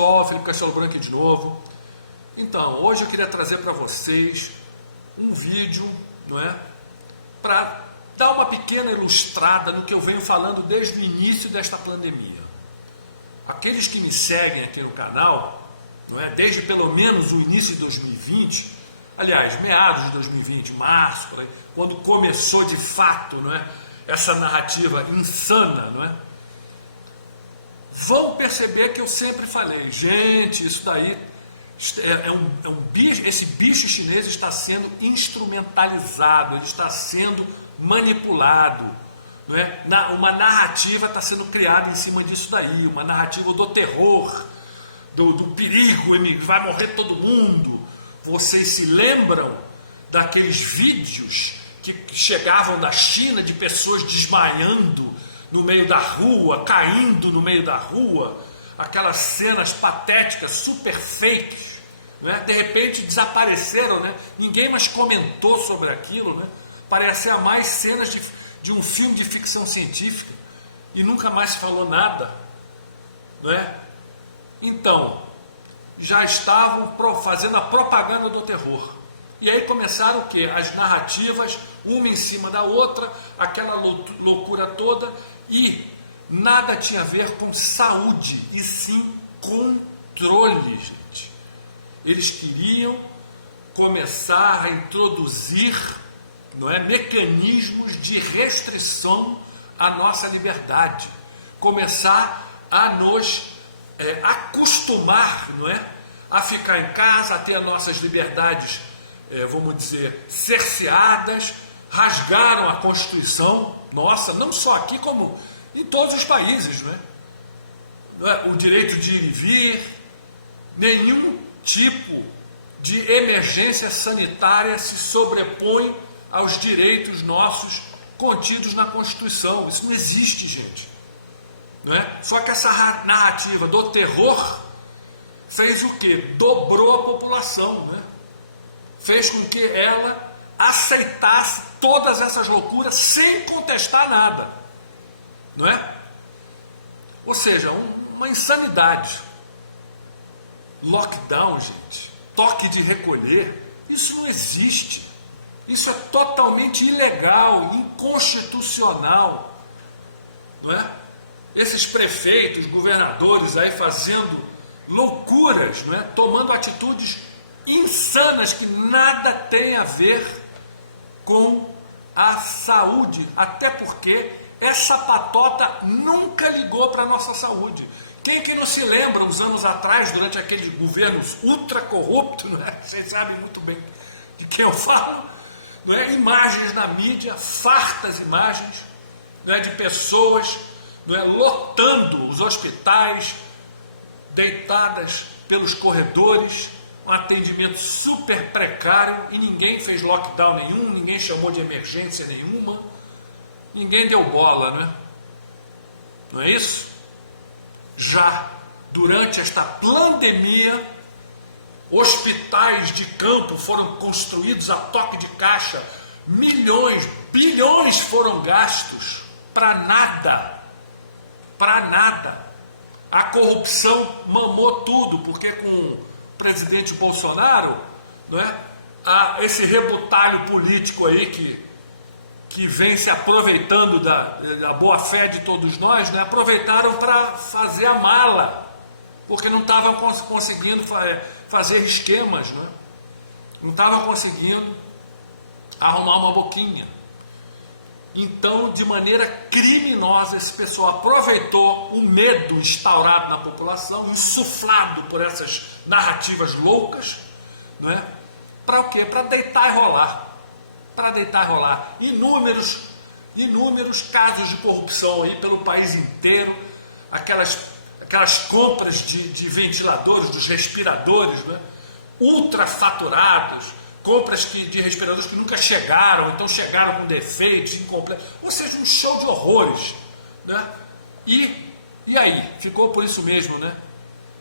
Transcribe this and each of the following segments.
pessoal, Felipe Castelo Branco aqui de novo. Então, hoje eu queria trazer para vocês um vídeo, não é, para dar uma pequena ilustrada no que eu venho falando desde o início desta pandemia. Aqueles que me seguem aqui no canal, não é, desde pelo menos o início de 2020, aliás, meados de 2020, março, por aí, quando começou de fato, não é, essa narrativa insana, não é, vão perceber que eu sempre falei, gente, isso daí é um bicho, esse bicho chinês está sendo instrumentalizado, ele está sendo manipulado, não é? Uma narrativa está sendo criada em cima disso daí, uma narrativa do terror, do perigo, vai morrer todo mundo. Vocês se lembram daqueles vídeos que chegavam da China de pessoas desmaiando no meio da rua, caindo no meio da rua, aquelas cenas patéticas, super fakes, né? De repente desapareceram, né? Ninguém mais comentou sobre aquilo, né? Parecia mais cenas de um filme de ficção científica e nunca mais se falou nada, não é? Então, já estavam fazendo a propaganda do terror. E aí começaram o quê? As narrativas, uma em cima da outra, aquela loucura toda, e nada tinha a ver com saúde, e sim controle, gente. Eles queriam começar a introduzir, não é, mecanismos de restrição à nossa liberdade, começar a nos acostumar, não é, a ficar em casa, a ter as nossas liberdades, vamos dizer, cerceadas. Rasgaram a Constituição nossa, não só aqui como em todos os países, não é? O direito de ir e vir, nenhum tipo de emergência sanitária se sobrepõe aos direitos nossos contidos na Constituição. Isso não existe, gente. Não é? Só que essa narrativa do terror fez o quê? Dobrou a população, né? Fez com que ela aceitasse todas essas loucuras sem contestar nada, não é? Ou seja, uma insanidade. Lockdown, gente, toque de recolher, isso não existe. Isso é totalmente ilegal, inconstitucional, não é? Esses prefeitos, governadores aí fazendo loucuras, não é? Tomando atitudes insanas que nada tem a ver com a saúde, até porque essa patota nunca ligou para a nossa saúde. Quem que não se lembra, uns anos atrás, durante aqueles governos ultra corruptos, não é? Vocês sabem muito bem de quem eu falo, não é? Imagens na mídia, fartas imagens, não é? De pessoas, não é? Lotando os hospitais, deitadas pelos corredores, um atendimento super precário, e ninguém fez lockdown nenhum, ninguém chamou de emergência nenhuma, ninguém deu bola, não é? Não é isso? Já durante esta pandemia, hospitais de campo foram construídos a toque de caixa, milhões, bilhões foram gastos para nada, para nada. A corrupção mamou tudo, porque com o presidente Bolsonaro, não é? Esse rebutalho político aí que vem se aproveitando da boa-fé de todos nós, né? Aproveitaram para fazer a mala, porque não estavam conseguindo fazer esquemas, né? Não estavam conseguindo arrumar uma boquinha. Então, de maneira criminosa, esse pessoal aproveitou o medo instaurado na população, insuflado por essas narrativas loucas, não é? Para o quê? Para deitar e rolar. Para deitar e rolar. Inúmeros casos de corrupção aí pelo país inteiro, aquelas compras de ventiladores, dos respiradores, né? Ultrafaturados, compras de respiradores que nunca chegaram, então chegaram com defeitos, incompletos, ou seja, um show de horrores, né? E aí? Ficou por isso mesmo, né?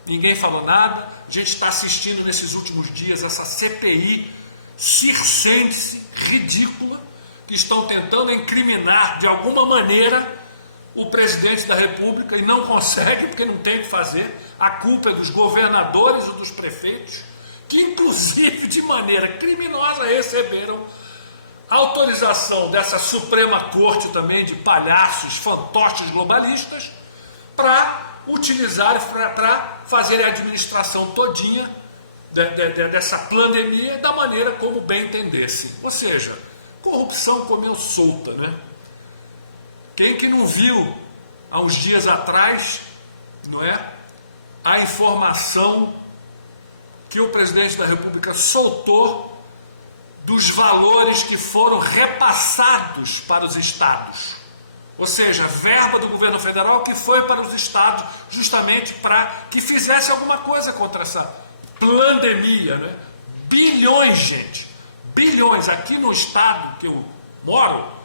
Ninguém falou nada. A gente está assistindo nesses últimos dias essa CPI circense, ridícula, que estão tentando incriminar de alguma maneira o presidente da República e não consegue porque não tem o que fazer. A culpa é dos governadores ou dos prefeitos, que inclusive de maneira criminosa receberam autorização dessa Suprema Corte também de palhaços, fantoches globalistas para utilizar, para fazer a administração todinha dessa pandemia da maneira como bem entendesse. Ou seja, corrupção comeu solta, né? Quem que não viu há uns dias atrás, não é, a informação que o presidente da República soltou dos valores que foram repassados para os estados, ou seja, verba do governo federal que foi para os estados justamente para que fizesse alguma coisa contra essa pandemia, né? Bilhões, gente, bilhões. Aqui no estado que eu moro,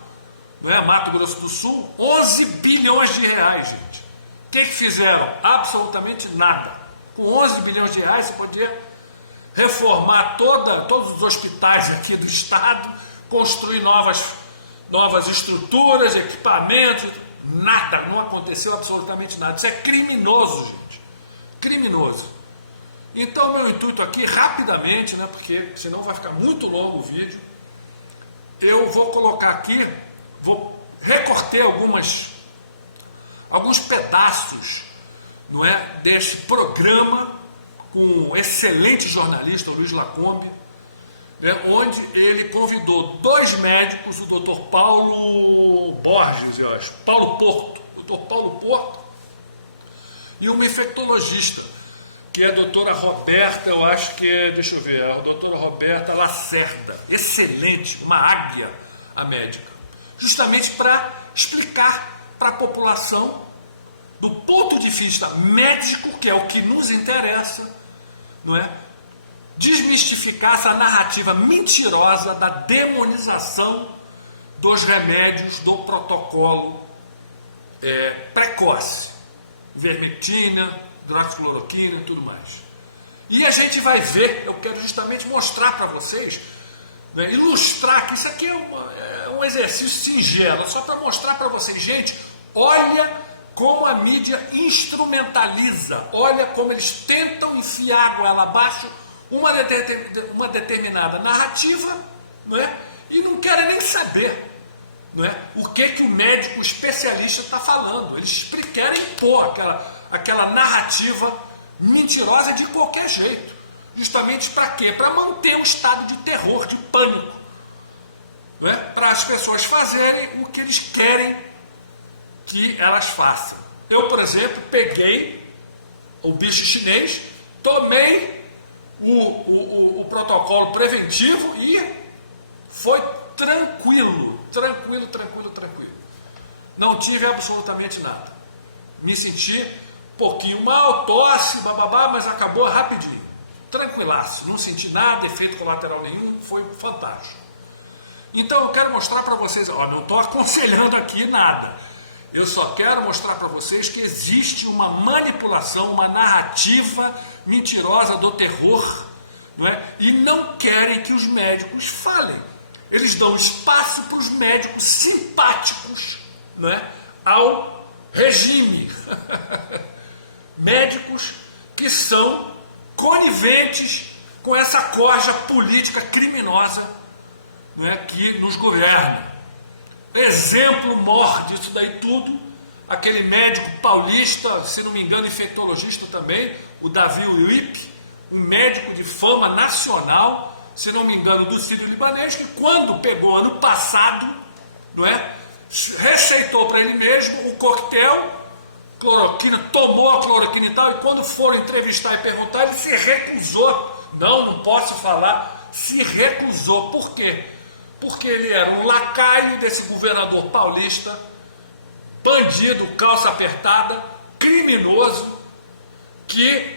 não é, Mato Grosso do Sul, 11 bilhões de reais, gente. O que fizeram? Absolutamente nada. Com 11 bilhões de reais você podia reformar todos os hospitais aqui do estado, construir novas estruturas, equipamentos, nada, não aconteceu absolutamente nada. Isso é criminoso, gente, criminoso. Então meu intuito aqui, rapidamente, né, porque senão vai ficar muito longo o vídeo, eu vou colocar aqui, recortei alguns pedaços, não é, desse programa com um excelente jornalista, Luiz Lacombe, né, onde ele convidou 2 médicos, o Dr. Paulo Borges, eu acho, Paulo Porto, Dr. Paulo Porto, e uma infectologista, que é a doutora Roberta, eu acho que é, deixa eu ver, a doutora Roberta Lacerda, excelente, uma águia, a médica, justamente para explicar para a população, do ponto de vista médico, que é o que nos interessa, não é? Desmistificar essa narrativa mentirosa da demonização dos remédios do protocolo precoce, vermectina, hidroxicloroquina e tudo mais. E a gente vai ver, eu quero justamente mostrar para vocês, né, ilustrar que isso aqui é um exercício singelo, só para mostrar para vocês, gente, olha como a mídia instrumentaliza, olha como eles tentam enfiar goela abaixo uma determinada narrativa, não é? E não querem nem saber, não é? O que o médico especialista está falando. Eles querem impor aquela narrativa mentirosa de qualquer jeito. Justamente para quê? Para manter um estado de terror, de pânico, não é? Para as pessoas fazerem o que eles querem que elas façam. Eu, por exemplo, peguei o bicho chinês, tomei o protocolo preventivo e foi tranquilo. Não tive absolutamente nada. Me senti um pouquinho mal, tosse, bababá, mas acabou rapidinho. Tranquilaço, não senti nada, efeito colateral nenhum, foi fantástico. Então eu quero mostrar para vocês, ó, não estou aconselhando aqui nada. Eu só quero mostrar para vocês que existe uma manipulação, uma narrativa mentirosa do terror, não é? E não querem que os médicos falem. Eles dão espaço para os médicos simpáticos, não é, ao regime. Médicos que são coniventes com essa corja política criminosa, não é, que nos governa. Exemplo maior disso daí tudo, aquele médico paulista, se não me engano, infectologista também, o Davi Uip, um médico de fama nacional, se não me engano, do sírio-libanês, que quando pegou ano passado, não é, receitou para ele mesmo o coquetel, cloroquina, tomou a cloroquina e tal, e quando foram entrevistar e perguntar, ele se recusou. Não posso falar, se recusou. Por quê? Porque ele era um lacaio desse governador paulista, bandido, calça apertada, criminoso, que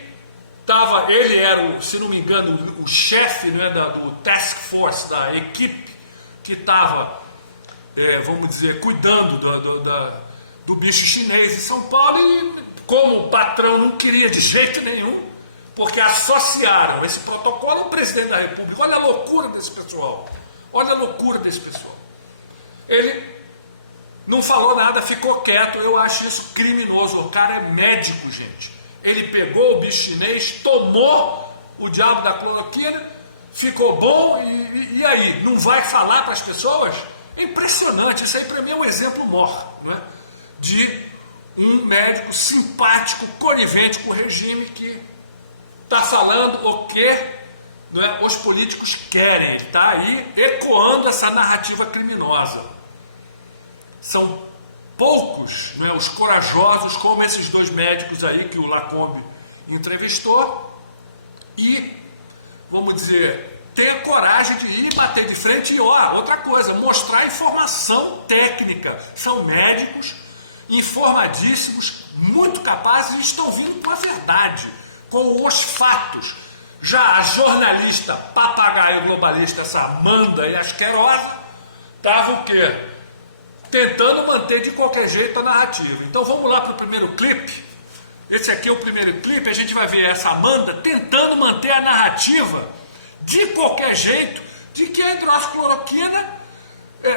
estava, ele era, se não me engano, o chefe, né, do task force, da equipe que estava, vamos dizer, cuidando do bicho chinês em São Paulo, e como o patrão não queria de jeito nenhum, porque associaram esse protocolo ao presidente da República. Olha a loucura desse pessoal. Olha a loucura desse pessoal. Ele não falou nada, ficou quieto. Eu acho isso criminoso. O cara é médico, gente. Ele pegou o bicho chinês, tomou o diabo da cloroquina, ficou bom e aí? Não vai falar para as pessoas? É impressionante. Isso aí para mim é um exemplo maior, não é? De um médico simpático, conivente com o regime, que está falando o que, não é, os políticos querem. Ele está aí ecoando essa narrativa criminosa. São poucos, não é, os corajosos, como esses dois médicos aí que o Lacombe entrevistou, e, vamos dizer, ter a coragem de ir bater de frente e, outra coisa, mostrar informação técnica. São médicos informadíssimos, muito capazes, e estão vindo com a verdade, com os fatos. Já a jornalista papagaio globalista, essa Amanda e asquerosa, estava o quê? Tentando manter de qualquer jeito a narrativa. Então vamos lá para o primeiro clipe. Esse aqui é o primeiro clipe. A gente vai ver essa Amanda tentando manter a narrativa de qualquer jeito de que a hidroxicloroquina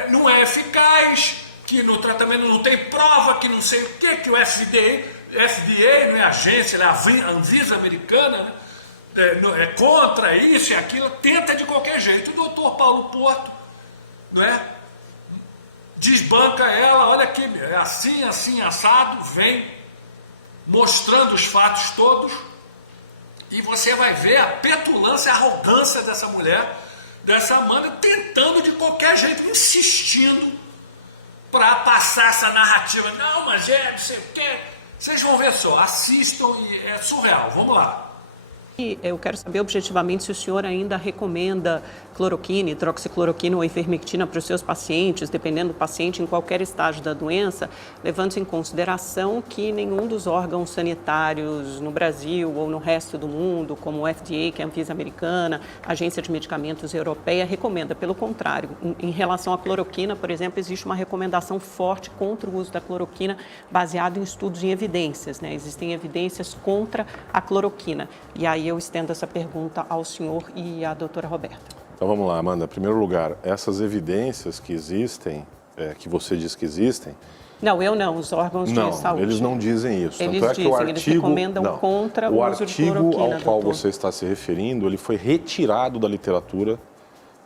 não é eficaz, que no tratamento não tem prova, que não sei o que o FDA não é agência, é a Anvisa americana, né? É contra isso e aquilo, tenta de qualquer jeito. O doutor Paulo Porto, não é? Desbanca ela, olha aqui, é assim, assim, assado, vem mostrando os fatos todos, e você vai ver a petulância, a arrogância dessa mulher, dessa Amanda, tentando de qualquer jeito, insistindo para passar essa narrativa. Não, mas não sei o quê. Vocês vão ver só, assistam e é surreal. Vamos lá. Eu quero saber objetivamente se o senhor ainda recomenda cloroquina, hidroxicloroquina ou ivermectina para os seus pacientes, dependendo do paciente em qualquer estágio da doença, levando em consideração que nenhum dos órgãos sanitários no Brasil ou no resto do mundo, como o FDA, que é a Anvisa americana, a Agência de Medicamentos Europeia, recomenda. Pelo contrário, em relação à cloroquina, por exemplo, existe uma recomendação forte contra o uso da cloroquina baseado em estudos e evidências, né? Existem evidências contra a cloroquina. E aí eu estendo essa pergunta ao senhor e à doutora Roberta. Então vamos lá, Amanda. Em primeiro lugar, essas evidências que existem, que você diz que existem... Não, eu não, os órgãos de saúde. Eles não dizem isso. Eles Tanto é que o artigo, eles recomendam contra o uso de cloroquina. O artigo ao qual doutor. você está se referindo, ele foi retirado da literatura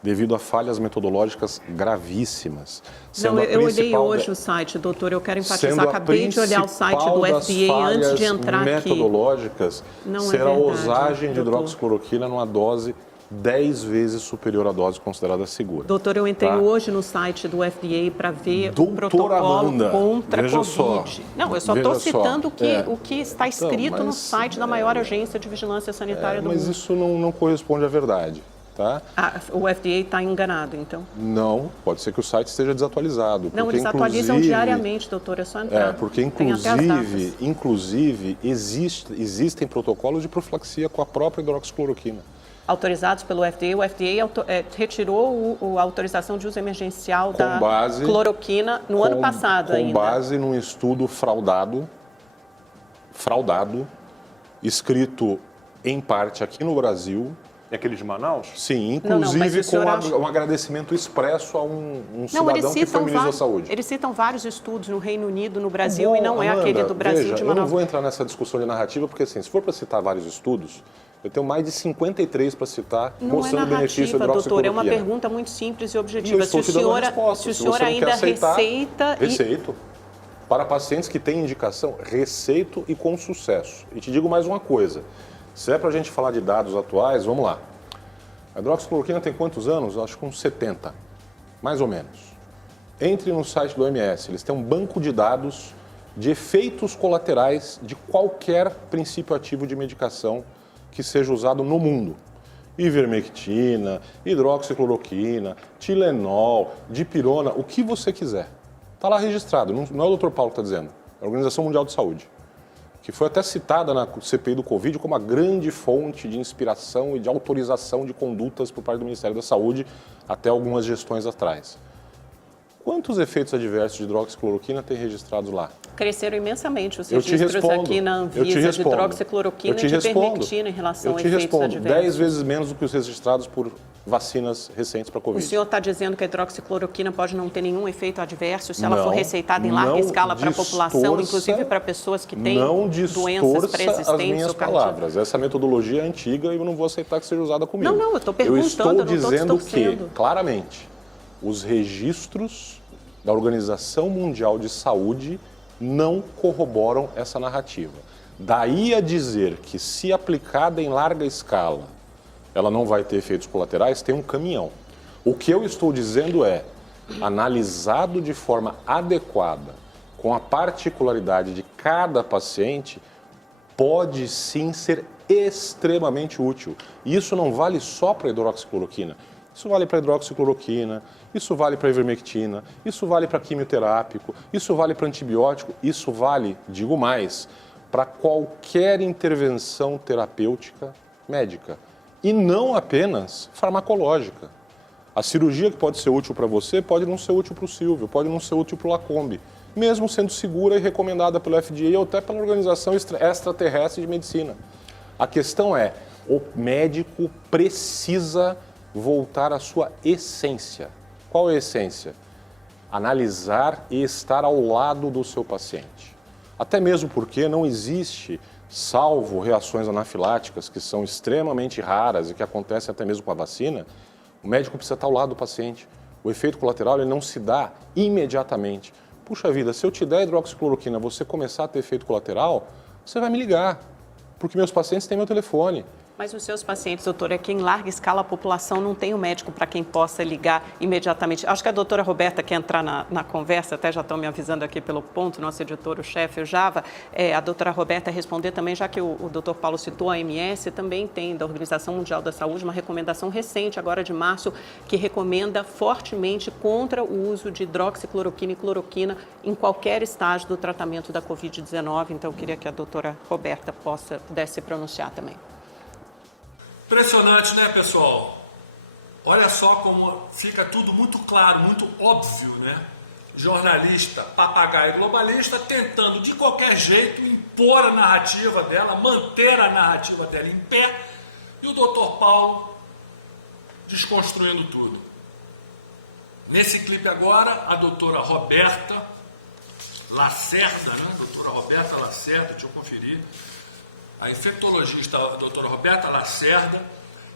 devido a falhas metodológicas gravíssimas. Não, eu olhei hoje o site, doutor, eu quero enfatizar, acabei de olhar o site do FDA antes de entrar aqui. Metodológicas será a usagem de hidroxicloroquina numa dose 10 vezes superior à dose considerada segura. Doutor, eu entrei hoje no site do FDA para ver o protocolo Amanda, contra a Covid. Só, não, eu só estou citando o que está escrito no site da maior agência de vigilância sanitária do mundo. Mas isso não corresponde à verdade. Tá? O FDA está enganado, então? Não, pode ser que o site esteja desatualizado. Não, eles atualizam diariamente, doutor, é só entrar. Porque inclusive existem protocolos de profilaxia com a própria hidroxicloroquina. Autorizados pelo FDA, o FDA retirou a autorização de uso emergencial da cloroquina no ano passado ainda. Com base num estudo fraudado, escrito em parte aqui no Brasil. É aquele de Manaus? Sim, inclusive com um agradecimento expresso a um cidadão que foi ministro da Saúde. Eles citam vários estudos no Reino Unido, no Brasil, e não é aquele do Brasil de Manaus. Eu não vou entrar nessa discussão de narrativa, porque assim, se for para citar vários estudos, eu tenho mais de 53 para citar, mostrando o benefício da hidroxicloroquina. Doutor, é uma pergunta muito simples e objetiva. Se o senhor ainda receita... Receito. Para pacientes que têm indicação, receito e com sucesso. E te digo mais uma coisa. Se é para a gente falar de dados atuais, vamos lá. A hidroxicloroquina tem quantos anos? Acho que uns 70, mais ou menos. Entre no site do OMS, eles têm um banco de dados de efeitos colaterais de qualquer princípio ativo de medicação que seja usado no mundo. Ivermectina, hidroxicloroquina, Tilenol, dipirona, o que você quiser. Está lá registrado, não é o Dr. Paulo que está dizendo, é a Organização Mundial de Saúde, que foi até citada na CPI do Covid como a grande fonte de inspiração e de autorização de condutas por parte do Ministério da Saúde até algumas gestões atrás. Quantos efeitos adversos de hidroxicloroquina tem registrados lá? Cresceram imensamente os registros aqui na Anvisa de hidroxicloroquina e de ivermectina em relação a efeitos adversos. 10 vezes menos do que os registrados por vacinas recentes para a O Covid. senhor está dizendo que a hidroxicloroquina pode não ter nenhum efeito adverso se ela for receitada em larga escala para a população, inclusive para pessoas que têm doenças pré-existentes? As minhas palavras. Essa metodologia é antiga e eu não vou aceitar que seja usada comigo. Não, eu estou perguntando, eu estou dizendo que, claramente, os registros da Organização Mundial de Saúde não corroboram essa narrativa. Daí a dizer que, se aplicada em larga escala, ela não vai ter efeitos colaterais, tem um caminhão. O que eu estou dizendo é, analisado de forma adequada, com a particularidade de cada paciente, pode sim ser extremamente útil. E isso não vale só para a hidroxicloroquina. Isso vale para a hidroxicloroquina, isso vale para a ivermectina, isso vale para quimioterápico, isso vale para antibiótico, isso vale, digo mais, para qualquer intervenção terapêutica médica. E não apenas farmacológica. A cirurgia que pode ser útil para você pode não ser útil para o Silvio, pode não ser útil para o Lacombe, mesmo sendo segura e recomendada pelo FDA ou até pela Organização Extraterrestre de Medicina. A questão é, o médico precisa voltar à sua essência. Qual é a essência? Analisar e estar ao lado do seu paciente. Até mesmo porque não existe, salvo reações anafiláticas, que são extremamente raras e que acontecem até mesmo com a vacina, o médico precisa estar ao lado do paciente. O efeito colateral ele não se dá imediatamente. Puxa vida, se eu te der hidroxicloroquina, você começar a ter efeito colateral, você vai me ligar, porque meus pacientes têm meu telefone. Mas os seus pacientes, doutora, é que em larga escala a população não tem um médico para quem possa ligar imediatamente. Acho que a doutora Roberta quer entrar na conversa, até já estão me avisando aqui pelo ponto, nosso editor, o chefe, o Java. A doutora Roberta responder também, já que o doutor Paulo citou a OMS, também tem da Organização Mundial da Saúde uma recomendação recente, agora de março, que recomenda fortemente contra o uso de hidroxicloroquina e cloroquina em qualquer estágio do tratamento da Covid-19. Então, eu queria que a doutora Roberta pudesse se pronunciar também. Impressionante, né, pessoal? Olha só como fica tudo muito claro, muito óbvio, né? Jornalista, papagaio globalista tentando de qualquer jeito impor a narrativa dela, manter a narrativa dela em pé, e o Dr. Paulo desconstruindo tudo. Nesse clipe agora, a doutora Roberta Lacerda, né? Doutora Roberta Lacerda, deixa eu conferir. A infectologista, a doutora Roberta Lacerda,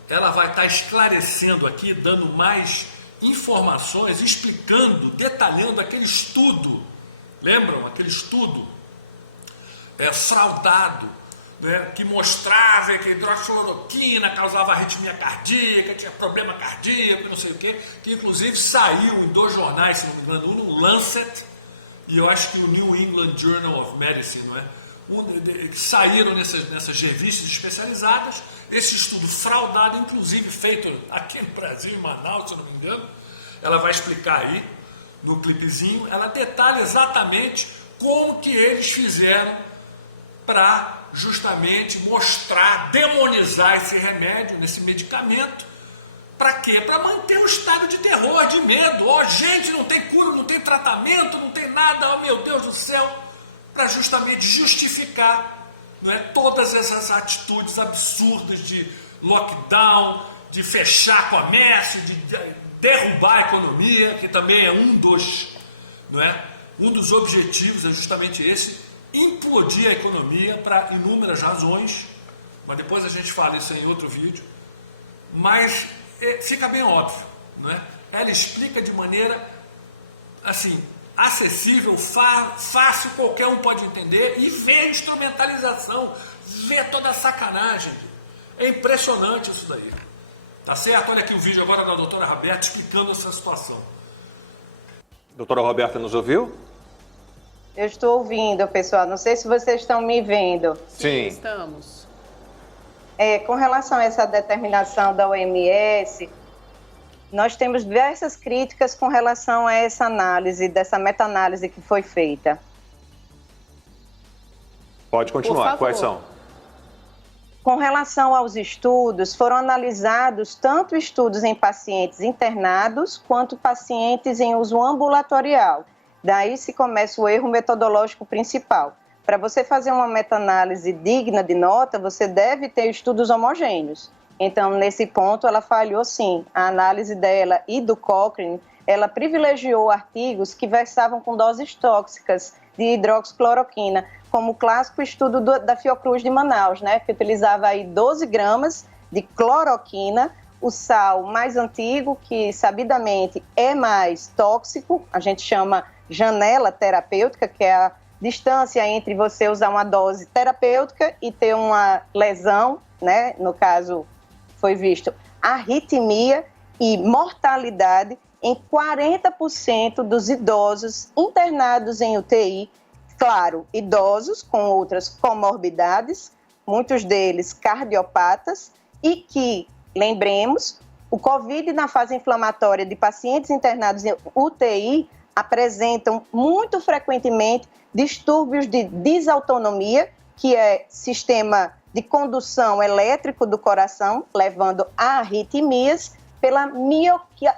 ela vai estar esclarecendo aqui, dando mais informações, explicando, detalhando aquele estudo, lembram? Aquele estudo fraudado, né, que mostrava que a hidroxicloroquina causava arritmia cardíaca, tinha problema cardíaco, não sei o quê, que inclusive saiu em 2 jornais, se não me engano, um no Lancet e eu acho que o New England Journal of Medicine, não é? Saíram nessas revistas especializadas, esse estudo fraudado, inclusive feito aqui no Brasil, em Manaus, se eu não me engano, ela vai explicar aí, no clipezinho, ela detalha exatamente como que eles fizeram para justamente mostrar, demonizar esse remédio, nesse medicamento. Para quê? Para manter um estado de terror, de medo. Gente, não tem cura, não tem tratamento, não tem nada, meu Deus do céu. Para justamente justificar, não é, todas essas atitudes absurdas de lockdown, de fechar comércio, de derrubar a economia, que também é um dos objetivos, é justamente esse, implodir a economia para inúmeras razões, mas depois a gente fala isso em outro vídeo, mas fica bem óbvio, não é? Ela explica de maneira assim, acessível, fácil, qualquer um pode entender, e vê a instrumentalização, vê toda a sacanagem. É impressionante isso daí. Tá certo? Olha aqui o vídeo agora da doutora Roberta explicando essa situação. Doutora Roberta, nos ouviu? Eu estou ouvindo, pessoal. Não sei se vocês estão me vendo. Sim, estamos. Com relação a essa determinação da OMS, nós temos diversas críticas com relação a essa análise, dessa meta-análise que foi feita. Pode continuar. Quais são? Com relação aos estudos, foram analisados tanto estudos em pacientes internados quanto pacientes em uso ambulatorial. Daí se começa o erro metodológico principal. Para você fazer uma meta-análise digna de nota, você deve ter estudos homogêneos. Então, nesse ponto, ela falhou sim. A análise dela e do Cochrane, ela privilegiou artigos que versavam com doses tóxicas de hidroxicloroquina, como o clássico estudo da Fiocruz de Manaus, né, que utilizava aí 12 gramas de cloroquina, o sal mais antigo, que sabidamente é mais tóxico, a gente chama janela terapêutica, que é a distância entre você usar uma dose terapêutica e ter uma lesão, né? No caso, foi visto arritmia e mortalidade em 40% dos idosos internados em UTI. Claro, idosos com outras comorbidades, muitos deles cardiopatas, e que, lembremos, o COVID na fase inflamatória de pacientes internados em UTI apresentam muito frequentemente distúrbios de desautonomia, que é sistema de condução elétrico do coração, levando a arritmias pela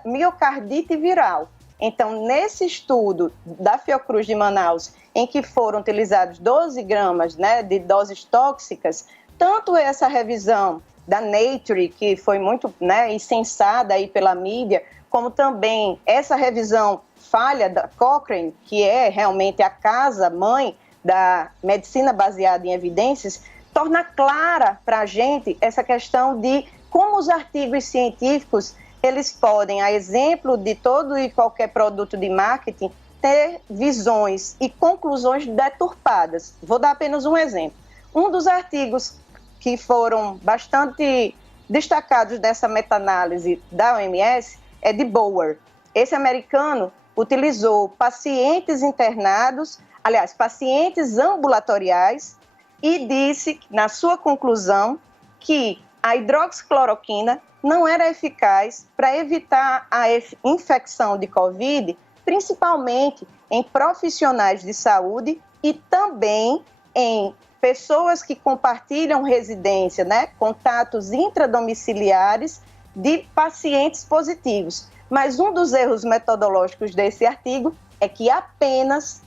miocardite viral. Então, nesse estudo da Fiocruz de Manaus, em que foram utilizados 12 gramas, né, de doses tóxicas, tanto essa revisão da Nature, que foi muito, né, incensada aí pela mídia, como também essa revisão falha da Cochrane, que é realmente a casa-mãe da medicina baseada em evidências, torna clara para a gente essa questão de como os artigos científicos, eles podem, a exemplo de todo e qualquer produto de marketing, ter visões e conclusões deturpadas. Vou dar apenas um exemplo. Um dos artigos que foram bastante destacados dessa meta-análise da OMS é de Bower. Esse americano utilizou pacientes internados, aliás, pacientes ambulatoriais, e disse, na sua conclusão, que a hidroxicloroquina não era eficaz para evitar a infecção de COVID, principalmente em profissionais de saúde e também em pessoas que compartilham residência, né, contatos intradomiciliares de pacientes positivos. Mas um dos erros metodológicos desse artigo é que apenas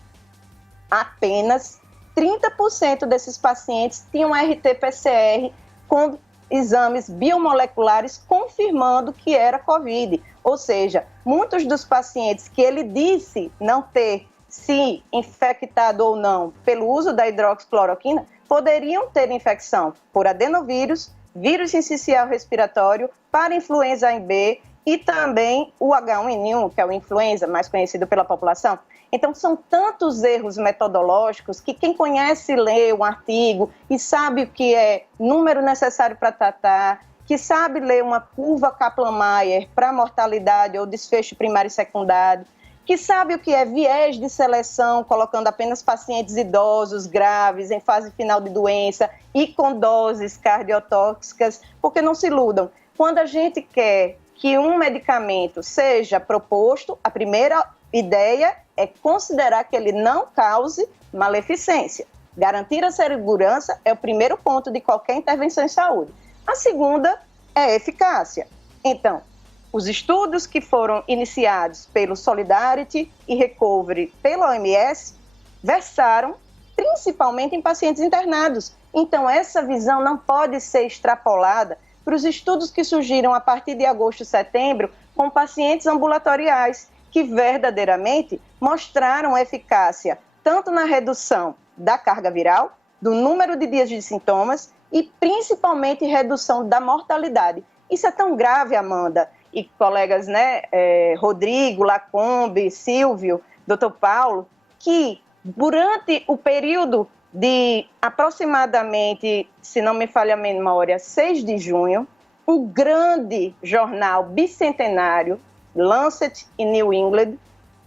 30% desses pacientes tinham RT-PCR com exames biomoleculares confirmando que era COVID. Ou seja, muitos dos pacientes que ele disse não ter se infectado ou não pelo uso da hidroxicloroquina poderiam ter infecção por adenovírus, vírus sincicial respiratório, para influenza A e B e também o H1N1, que é o influenza mais conhecido pela população. Então, são tantos erros metodológicos que quem conhece, lê um artigo e sabe o que é número necessário para tratar, que sabe ler uma curva Kaplan-Meier para mortalidade ou desfecho primário e secundário, que sabe o que é viés de seleção, colocando apenas pacientes idosos, graves, em fase final de doença e com doses cardiotóxicas, porque não se iludam. Quando a gente quer que um medicamento seja proposto, a primeira ideia é considerar que ele não cause maleficência. Garantir a segurança é o primeiro ponto de qualquer intervenção em saúde. A segunda é a eficácia. Então, os estudos que foram iniciados pelo Solidarity e Recovery pela OMS versaram principalmente em pacientes internados. Então, essa visão não pode ser extrapolada para os estudos que surgiram a partir de agosto e setembro com pacientes ambulatoriais, que verdadeiramente mostraram eficácia tanto na redução da carga viral, do número de dias de sintomas e principalmente redução da mortalidade. Isso é tão grave, Amanda, e colegas, né, Rodrigo, Lacombe, Silvio, Dr. Paulo, que durante o período de aproximadamente, se não me falha a memória, 6 de junho, um grande jornal bicentenário, Lancet e New England,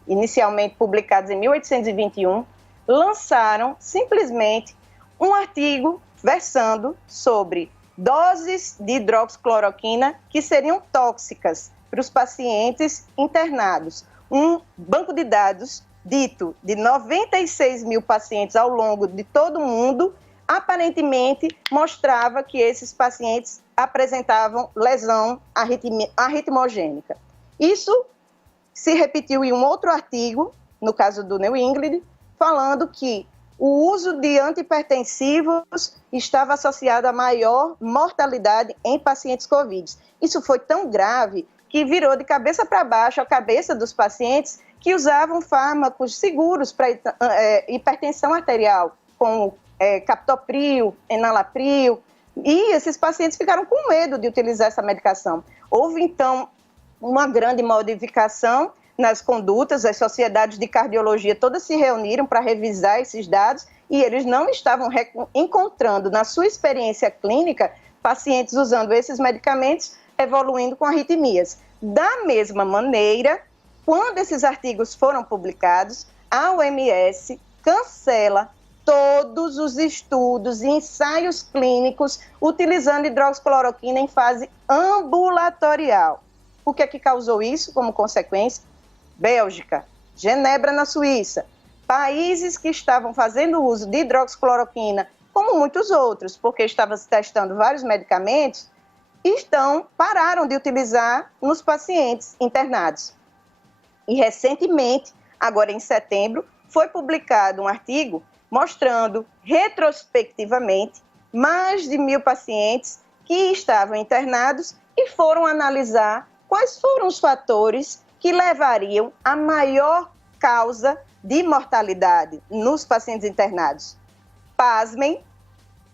inicialmente publicados em 1821, lançaram simplesmente um artigo versando sobre doses de hidroxicloroquina que seriam tóxicas para os pacientes internados. Um banco de dados dito de 96 mil pacientes ao longo de todo o mundo, aparentemente mostrava que esses pacientes apresentavam lesão arritmogênica. Isso se repetiu em um outro artigo, no caso do New England, falando que o uso de antihipertensivos estava associado a maior mortalidade em pacientes COVID. Isso foi tão grave que virou de cabeça para baixo a cabeça dos pacientes que usavam fármacos seguros para hipertensão arterial, como captopril, enalapril, e esses pacientes ficaram com medo de utilizar essa medicação. Houve, então, uma grande modificação nas condutas, as sociedades de cardiologia todas se reuniram para revisar esses dados e eles não estavam encontrando na sua experiência clínica pacientes usando esses medicamentos evoluindo com arritmias. Da mesma maneira, quando esses artigos foram publicados, a OMS cancela todos os estudos e ensaios clínicos utilizando hidroxicloroquina em fase ambulatorial. O que é que causou isso como consequência? Bélgica, Genebra na Suíça, países que estavam fazendo uso de hidroxicloroquina, como muitos outros, porque estavam se testando vários medicamentos, pararam de utilizar nos pacientes internados. E recentemente, agora em setembro, foi publicado um artigo mostrando retrospectivamente mais de 1.000 pacientes que estavam internados e foram analisar quais foram os fatores que levariam à maior causa de mortalidade nos pacientes internados. Pasmem,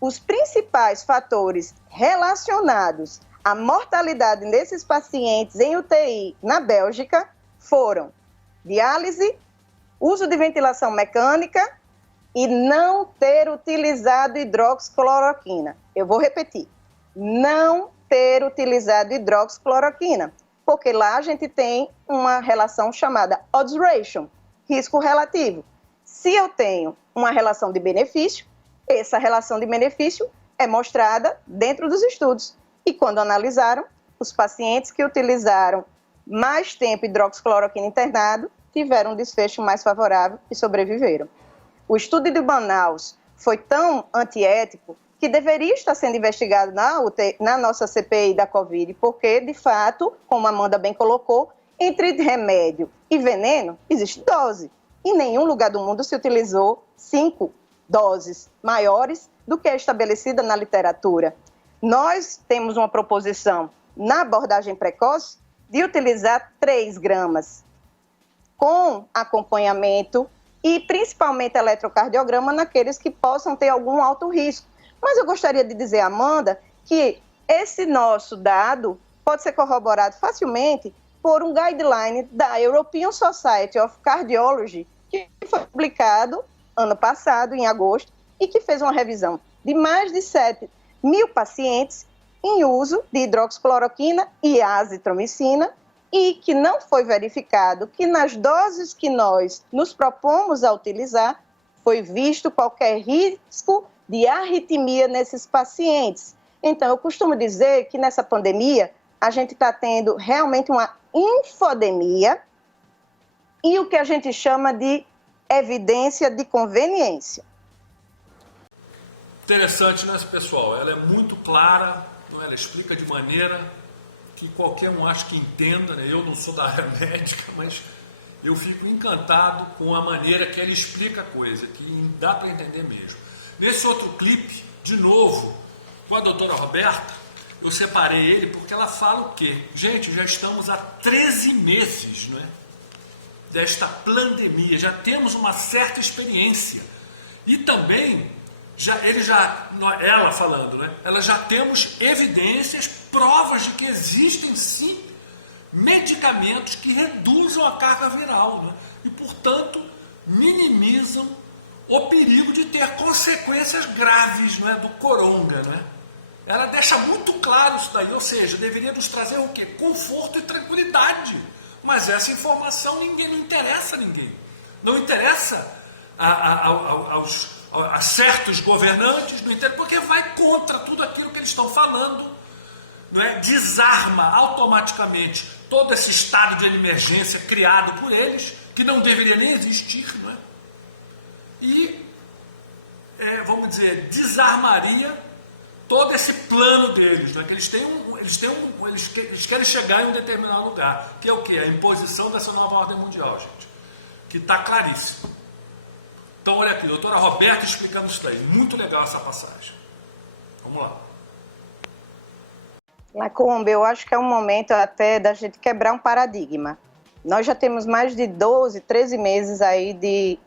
os principais fatores relacionados à mortalidade desses pacientes em UTI na Bélgica foram diálise, uso de ventilação mecânica e não ter utilizado hidroxicloroquina. Eu vou repetir, não ter utilizado hidroxicloroquina, porque lá a gente tem uma relação chamada odds ratio, risco relativo. Se eu tenho uma relação de benefício, essa relação de benefício é mostrada dentro dos estudos. E quando analisaram, os pacientes que utilizaram mais tempo hidroxicloroquina internado tiveram um desfecho mais favorável e sobreviveram. O estudo de Manaus foi tão antiético que deveria estar sendo investigado na nossa CPI da Covid, porque, de fato, como a Amanda bem colocou, entre remédio e veneno existe dose. Em nenhum lugar do mundo se utilizou 5 doses maiores do que é estabelecida na literatura. Nós temos uma proposição na abordagem precoce de utilizar 3 gramas com acompanhamento e principalmente eletrocardiograma naqueles que possam ter algum alto risco. Mas eu gostaria de dizer, Amanda, que esse nosso dado pode ser corroborado facilmente por um guideline da European Society of Cardiology, que foi publicado ano passado, em agosto, e que fez uma revisão de mais de 7.000 pacientes em uso de hidroxicloroquina e azitromicina, e que não foi verificado que nas doses que nós nos propomos a utilizar, foi visto qualquer risco de arritmia nesses pacientes. Então, eu costumo dizer que nessa pandemia, a gente está tendo realmente uma infodemia e o que a gente chama de evidência de conveniência. Interessante, né, pessoal? Ela é muito clara, ela explica de maneira que qualquer um acho que entenda, né? Eu não sou da área médica, mas eu fico encantado com a maneira que ela explica a coisa, que dá para entender mesmo. Nesse outro clipe, de novo, com a doutora Roberta, eu separei ele porque ela fala o quê? Gente, já estamos há 13 meses, não é? Desta pandemia, já temos uma certa experiência. E também, ela falando, né? Ela já temos evidências, provas de que existem sim medicamentos que reduzam a carga viral, né? E, portanto, minimizam o perigo de ter consequências graves, não é, do coronga, não é? Ela deixa muito claro isso daí, ou seja, deveria nos trazer o quê? Conforto e tranquilidade. Mas essa informação não interessa a ninguém. Não interessa a certos governantes, não interessa, porque vai contra tudo aquilo que eles estão falando, não é? Desarma automaticamente todo esse estado de emergência criado por eles, que não deveria nem existir, não é? E, vamos dizer, desarmaria todo esse plano deles, né? Que eles querem chegar em um determinado lugar, que é o quê? A imposição dessa nova ordem mundial, gente, que está claríssimo. Então, olha aqui, doutora Roberta explicando isso daí. Muito legal essa passagem. Vamos lá. Lacombe, eu acho que é um momento até da gente quebrar um paradigma. Nós já temos mais de 12, 13 meses aí de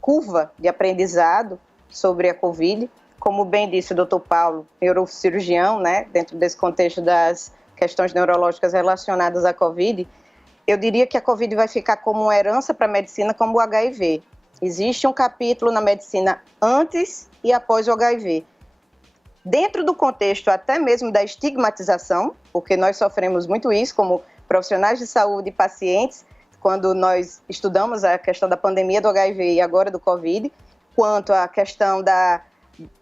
curva de aprendizado sobre a Covid. Como bem disse o Dr. Paulo, neurocirurgião, né, dentro desse contexto das questões neurológicas relacionadas à Covid, eu diria que a Covid vai ficar como uma herança para a medicina, como o HIV. Existe um capítulo na medicina antes e após o HIV. Dentro do contexto até mesmo da estigmatização, porque nós sofremos muito isso como profissionais de saúde e pacientes, quando nós estudamos a questão da pandemia do HIV e agora do Covid, quanto à questão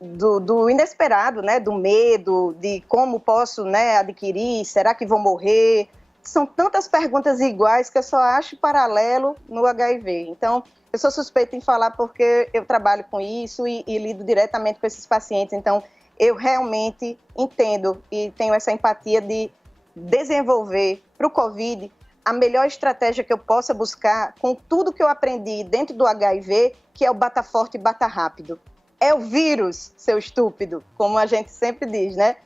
do inesperado, né, do medo, de como posso, né, adquirir, será que vou morrer? São tantas perguntas iguais que eu só acho paralelo no HIV. Então, eu sou suspeita em falar porque eu trabalho com isso e lido diretamente com esses pacientes. Então, eu realmente entendo e tenho essa empatia de desenvolver para o Covid a melhor estratégia que eu possa buscar com tudo que eu aprendi dentro do HIV, que é o bata forte e bata rápido. É o vírus, seu estúpido, como a gente sempre diz, né?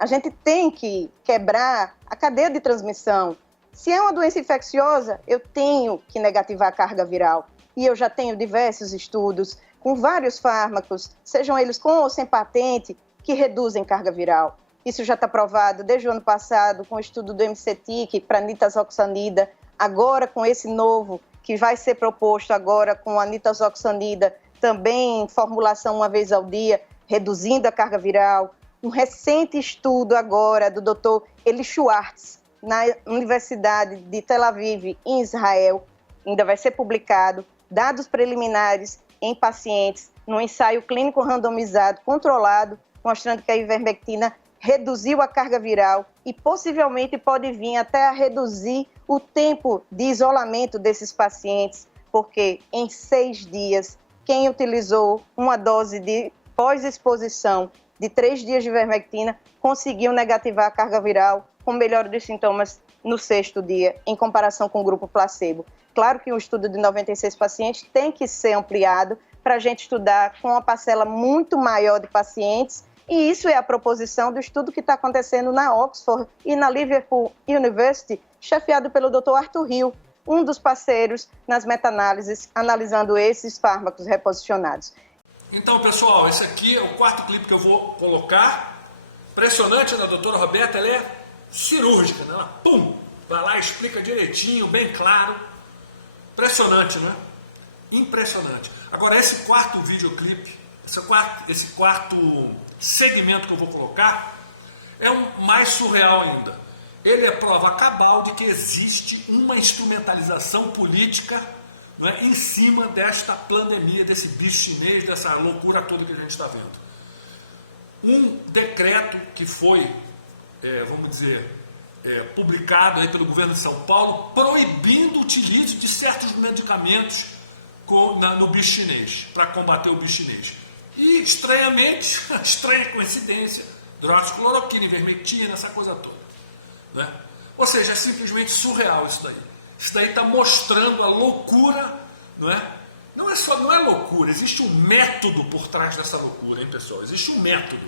A gente tem que quebrar a cadeia de transmissão. Se é uma doença infecciosa, eu tenho que negativar a carga viral. E eu já tenho diversos estudos com vários fármacos, sejam eles com ou sem patente, que reduzem carga viral. Isso já está provado desde o ano passado com o estudo do MCTIC para nitazoxanida, agora com esse novo que vai ser proposto agora com a nitazoxanida, também em formulação uma vez ao dia, reduzindo a carga viral. Um recente estudo agora do Dr. Eli Schwartz, na Universidade de Tel Aviv, em Israel, ainda vai ser publicado, dados preliminares em pacientes, num ensaio clínico randomizado, controlado, mostrando que a ivermectina reduziu a carga viral e possivelmente pode vir até a reduzir o tempo de isolamento desses pacientes, porque em 6 dias, quem utilizou uma dose de pós-exposição de 3 dias de ivermectina conseguiu negativar a carga viral com melhora dos sintomas no 6º dia, em comparação com o grupo placebo. Claro que o estudo de 96 pacientes tem que ser ampliado para a gente estudar com uma parcela muito maior de pacientes, e isso é a proposição do estudo que está acontecendo na Oxford e na Liverpool University, chefiado pelo Dr. Arthur Hill, um dos parceiros nas meta-análises, analisando esses fármacos reposicionados. Então, pessoal, esse aqui é o 4º clipe que eu vou colocar. Impressionante, né? A doutora Roberta, ela é cirúrgica, né? Ela, pum, vai lá e explica direitinho, bem claro. Impressionante, né? Impressionante. Agora, esse 4º videoclipe, esse quarto segmento que eu vou colocar, é um mais surreal ainda. Ele é prova cabal de que existe uma instrumentalização política, não é, em cima desta pandemia, desse bicho chinês, dessa loucura toda que a gente está vendo. Um decreto que foi, vamos dizer, publicado aí pelo governo de São Paulo, proibindo o utilizo de certos medicamentos no bicho chinês, para combater o bicho chinês. E, estranhamente, estranha coincidência, hidroxicloroquina, ivermectina, essa coisa toda. Né? Ou seja, é simplesmente surreal isso daí. Isso daí está mostrando a loucura, não é? Não é loucura, existe um método por trás dessa loucura, hein, pessoal? Existe um método.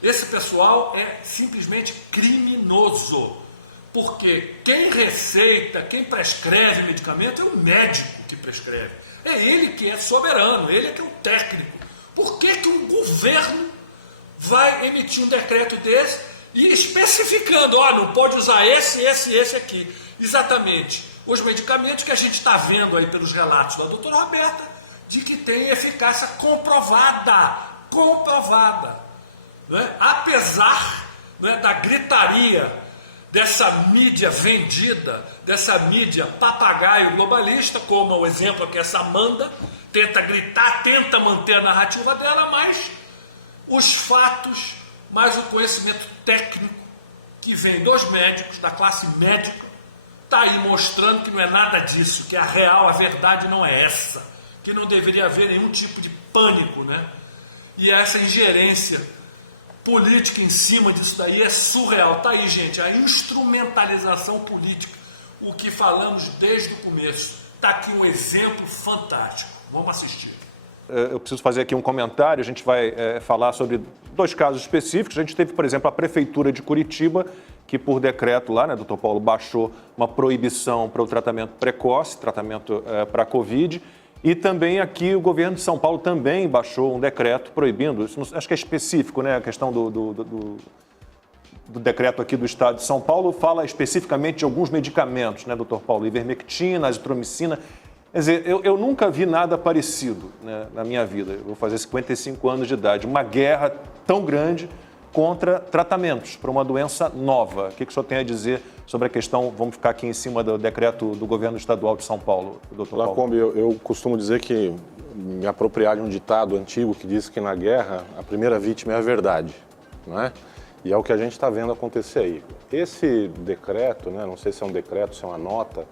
Esse pessoal é simplesmente criminoso, porque quem receita, quem prescreve medicamento é o médico que prescreve. É ele que é soberano, ele é que é o técnico. Por que um governo vai emitir um decreto desse e especificando, não pode usar esse aqui? Exatamente os medicamentos que a gente está vendo aí pelos relatos da doutora Roberta, de que tem eficácia comprovada, né? Apesar, né, da gritaria dessa mídia vendida, dessa mídia papagaio globalista, como o exemplo que essa Amanda tenta gritar, tenta manter a narrativa dela, mas os fatos, mais o conhecimento técnico que vem dos médicos, da classe médica, está aí mostrando que não é nada disso, que a verdade não é essa, que não deveria haver nenhum tipo de pânico, né? E essa ingerência política em cima disso daí é surreal. Está aí, gente, a instrumentalização política, o que falamos desde o começo. Está aqui um exemplo fantástico. Vamos assistir. eu preciso fazer aqui um comentário, a gente vai falar sobre 2 casos específicos. A gente teve, por exemplo, a Prefeitura de Curitiba, que por decreto lá, né, doutor Paulo, baixou uma proibição para o tratamento precoce, tratamento para a Covid. E também aqui o governo de São Paulo também baixou um decreto proibindo, isso não, acho que é específico, né, a questão do decreto aqui do Estado de São Paulo fala especificamente de alguns medicamentos, né, doutor Paulo? Ivermectina, azitromicina. Quer dizer, eu nunca vi nada parecido, né, na minha vida. Eu vou fazer 55 anos de idade. Uma guerra tão grande contra tratamentos para uma doença nova. O que o senhor tem a dizer sobre a questão, vamos ficar aqui em cima do decreto do governo estadual de São Paulo, doutor Paulo? Lacombe, eu costumo dizer que, me apropriar de um ditado antigo que diz que na guerra a primeira vítima é a verdade, não é? E é o que a gente está vendo acontecer aí. Esse decreto, né, não sei se é um decreto, se é uma nota,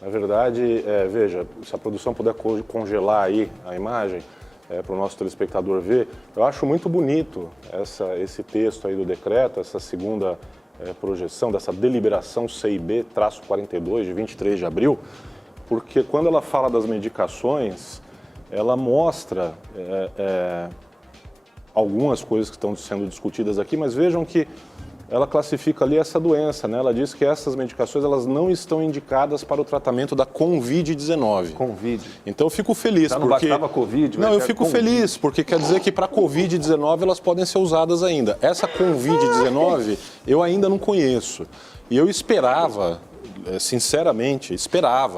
na verdade, veja, se a produção puder congelar aí a imagem para o nosso telespectador ver, eu acho muito bonito esse texto aí do decreto, essa segunda projeção dessa deliberação CIB-42 de 23 de abril, porque quando ela fala das medicações, ela mostra algumas coisas que estão sendo discutidas aqui, mas vejam que ela classifica ali essa doença, né? Ela diz que essas medicações elas não estão indicadas para o tratamento da Covid-19. Covid. Então eu fico feliz Já não porque... bastava Covid? Não, eu fico feliz porque quer dizer que para Covid-19 elas podem ser usadas ainda. Essa Covid-19 eu ainda não conheço. E eu esperava, sinceramente,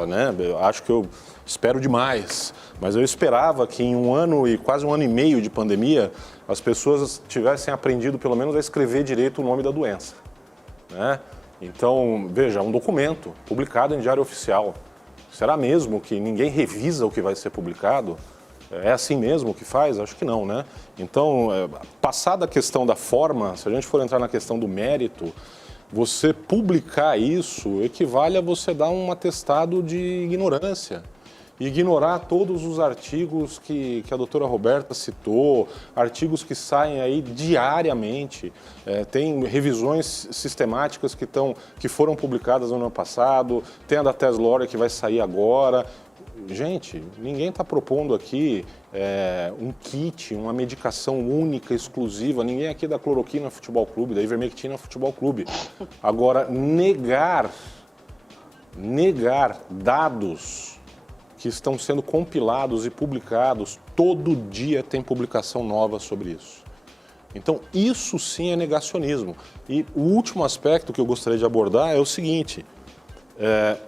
né? Eu acho que eu espero demais, mas eu esperava que em 1 ano e quase 1 ano e meio de pandemia as pessoas tivessem aprendido pelo menos a escrever direito o nome da doença, né? Então, veja, um documento publicado em Diário Oficial. Será mesmo que ninguém revisa o que vai ser publicado? É assim mesmo que faz? Acho que não, né? Então, passada a questão da forma, se a gente for entrar na questão do mérito, você publicar isso equivale a você dar um atestado de ignorância. Ignorar todos os artigos que a doutora Roberta citou, artigos que saem aí diariamente, tem revisões sistemáticas que foram publicadas no ano passado, tem a da Tess Lawler que vai sair agora. Gente, ninguém está propondo aqui um kit, uma medicação única, exclusiva, ninguém aqui da cloroquina Futebol Clube, da ivermectina Futebol Clube. Agora, negar dados que estão sendo compilados e publicados, todo dia tem publicação nova sobre isso. Então, isso sim é negacionismo. E o último aspecto que eu gostaria de abordar é o seguinte,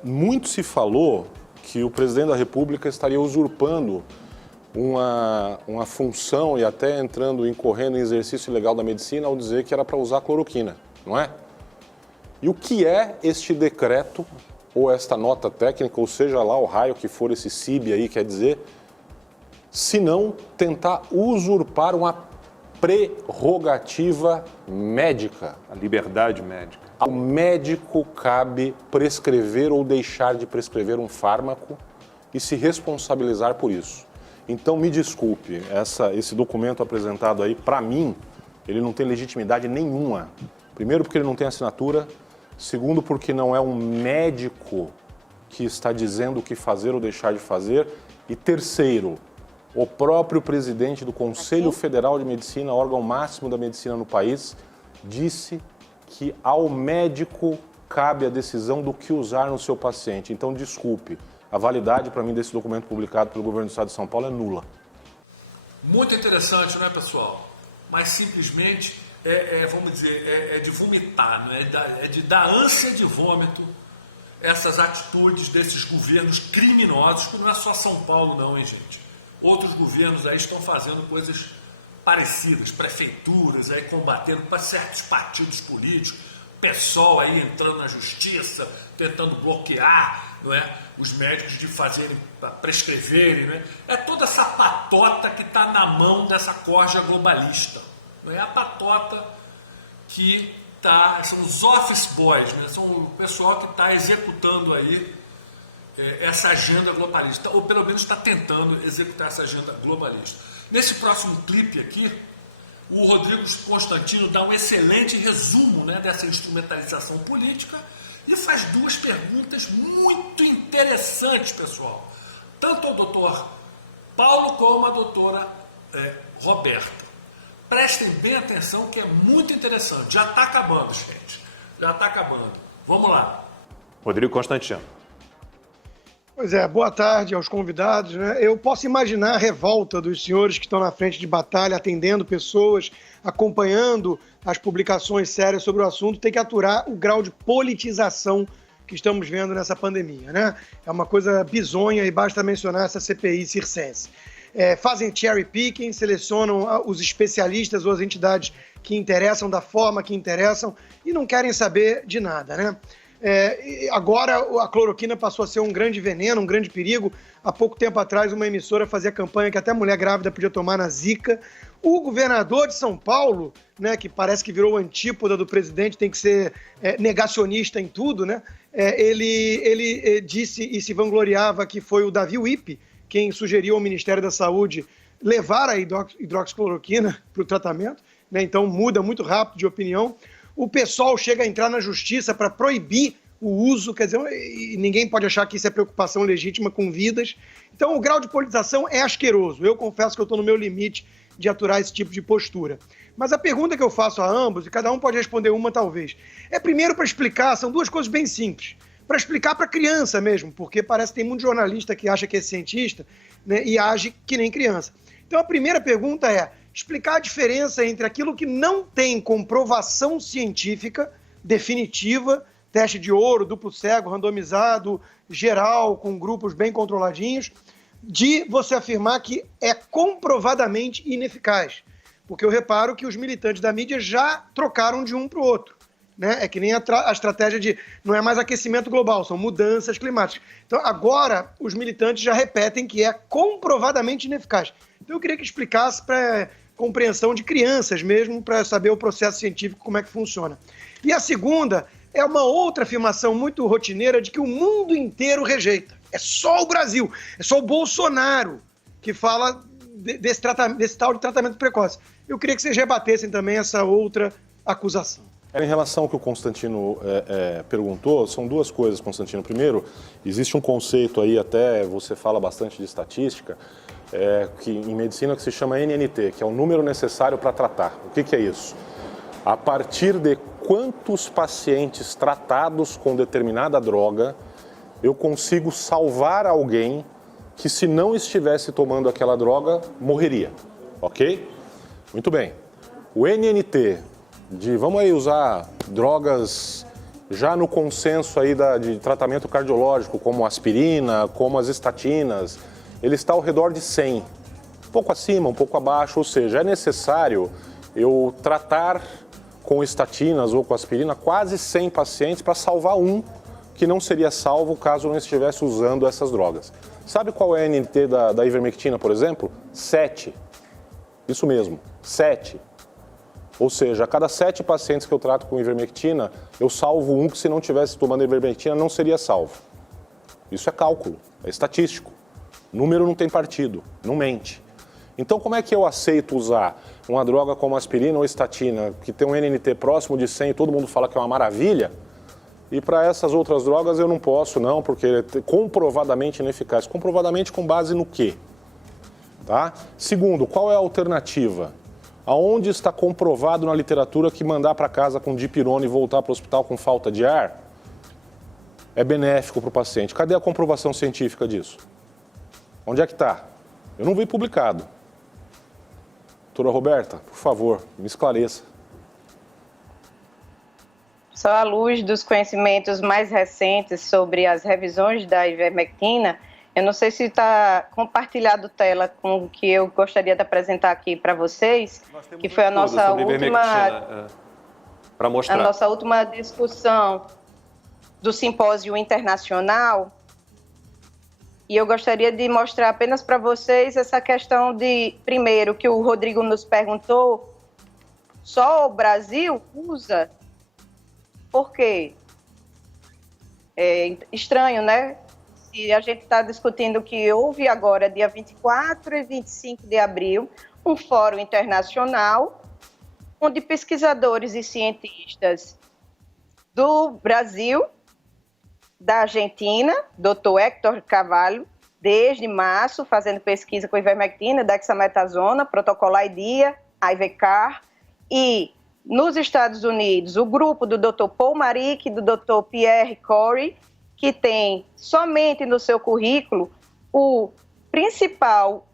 muito se falou que o presidente da República estaria usurpando uma função e até incorrendo em exercício ilegal da medicina ao dizer que era para usar cloroquina, não é? E o que é este decreto ou esta nota técnica, ou seja lá o raio que for esse CIB aí, quer dizer, se não tentar usurpar uma prerrogativa médica. A liberdade médica. Ao médico cabe prescrever ou deixar de prescrever um fármaco e se responsabilizar por isso. Então, me desculpe, esse documento apresentado aí, para mim, ele não tem legitimidade nenhuma. Primeiro, porque ele não tem assinatura. Segundo, porque não é um médico que está dizendo o que fazer ou deixar de fazer. E terceiro, o próprio presidente do Conselho Federal de Medicina, órgão máximo da medicina no país, disse que ao médico cabe a decisão do que usar no seu paciente. Então, desculpe, a validade para mim desse documento publicado pelo governo do Estado de São Paulo é nula. Muito interessante, não é, pessoal? Mas simplesmente... vamos dizer, de vomitar, né? É de dar ânsia de vômito essas atitudes desses governos criminosos, que não é só São Paulo não, hein, gente? Outros governos aí estão fazendo coisas parecidas, prefeituras aí combatendo para certos partidos políticos, PSOL aí entrando na justiça, tentando bloquear, não é, os médicos de fazerem, prescreverem, né? É toda essa patota que está na mão dessa corja globalista. Não é a patota que está, são os office boys, né? São o pessoal que está executando aí essa agenda globalista, ou pelo menos está tentando executar essa agenda globalista. Nesse próximo clipe aqui, o Rodrigo Constantino dá um excelente resumo, né, dessa instrumentalização política e faz 2 perguntas muito interessantes, pessoal. Tanto ao doutor Paulo como a doutora Roberta. Prestem bem atenção que é muito interessante. Já está acabando, gente. Já está acabando. Vamos lá. Rodrigo Constantino. Pois é, boa tarde aos convidados, né? Eu posso imaginar a revolta dos senhores que estão na frente de batalha, atendendo pessoas, acompanhando as publicações sérias sobre o assunto, ter que aturar o grau de politização que estamos vendo nessa pandemia, né? É uma coisa bizonha e basta mencionar essa CPI circense. Fazem cherry picking, selecionam os especialistas ou as entidades que interessam da forma que interessam e não querem saber de nada, né? Agora a cloroquina passou a ser um grande veneno, um grande perigo. Há pouco tempo atrás uma emissora fazia campanha que até mulher grávida podia tomar na Zika. O governador de São Paulo, né, que parece que virou antípoda do presidente, tem que ser negacionista em tudo, né? Ele disse e se vangloriava que foi o Davi Wipe quem sugeriu ao Ministério da Saúde levar a hidroxicloroquina para o tratamento, né? Então muda muito rápido de opinião. O pessoal chega a entrar na justiça para proibir o uso, quer dizer, e ninguém pode achar que isso é preocupação legítima com vidas. Então o grau de politização é asqueroso. Eu confesso que eu estou no meu limite de aturar esse tipo de postura. Mas a pergunta que eu faço a ambos, e cada um pode responder uma talvez, é primeiro para explicar, são duas coisas bem simples, para explicar para criança mesmo, porque parece que tem muito jornalista que acha que é cientista, né, e age que nem criança. Então a primeira pergunta é explicar a diferença entre aquilo que não tem comprovação científica definitiva, teste de ouro, duplo cego, randomizado, geral, com grupos bem controladinhos, de você afirmar que é comprovadamente ineficaz. Porque eu reparo que os militantes da mídia já trocaram de um para o outro, né? É que nem a estratégia de não é mais aquecimento global, são mudanças climáticas. Então agora os militantes já repetem que é comprovadamente ineficaz. Então eu queria que explicasse para compreensão de crianças mesmo, para saber o processo científico, como é que funciona. E a segunda é uma outra afirmação muito rotineira de que o mundo inteiro rejeita. É só o Brasil, é só o Bolsonaro que fala desse tal de tratamento precoce. Eu queria que vocês rebatessem também essa outra acusação. Em relação ao que o Constantino perguntou, são duas coisas, Constantino. Primeiro, existe um conceito aí, até você fala bastante de estatística, que em medicina que se chama NNT, que é o número necessário para tratar. O que é isso? A partir de quantos pacientes tratados com determinada droga, eu consigo salvar alguém que, se não estivesse tomando aquela droga, morreria. Ok? Muito bem. O NNT, vamos aí usar drogas já no consenso aí de tratamento cardiológico, como aspirina, como as estatinas, ele está ao redor de 100. Um pouco acima, um pouco abaixo, ou seja, é necessário eu tratar com estatinas ou com aspirina quase 100 pacientes para salvar um que não seria salvo caso não estivesse usando essas drogas. Sabe qual é a NNT da ivermectina, por exemplo? 7. Isso mesmo, 7. Ou seja, a cada 7 pacientes que eu trato com ivermectina, eu salvo um que, se não tivesse tomando ivermectina, não seria salvo. Isso é cálculo, é estatístico. Número não tem partido, não mente. Então, como é que eu aceito usar uma droga como aspirina ou estatina, que tem um NNT próximo de 100 e todo mundo fala que é uma maravilha, e para essas outras drogas eu não posso, não, porque é comprovadamente ineficaz. Comprovadamente com base no quê? Tá? Segundo, qual é a alternativa? Aonde está comprovado na literatura que mandar para casa com dipirona e voltar para o hospital com falta de ar é benéfico para o paciente? Cadê a comprovação científica disso? Onde é que está? Eu não vi publicado. Doutora Roberta, por favor, me esclareça. Só à luz dos conhecimentos mais recentes sobre as revisões da ivermectina, eu não sei se está compartilhado tela com o que eu gostaria de apresentar aqui para vocês, que foi a nossa última discussão do simpósio internacional. E eu gostaria de mostrar apenas para vocês essa questão de, primeiro, que o Rodrigo nos perguntou, só o Brasil usa? Por quê? É estranho, né? Se a gente está discutindo que houve agora, dia 24 e 25 de abril, um fórum internacional onde pesquisadores e cientistas do Brasil, da Argentina, Dr. Héctor Carvalho, desde março, fazendo pesquisa com ivermectina, dexametasona, protocolo IDEA, IVCAR, e nos Estados Unidos, o grupo do Dr. Paul Marik e do Dr. Pierre Corey, que tem somente no seu currículo o principal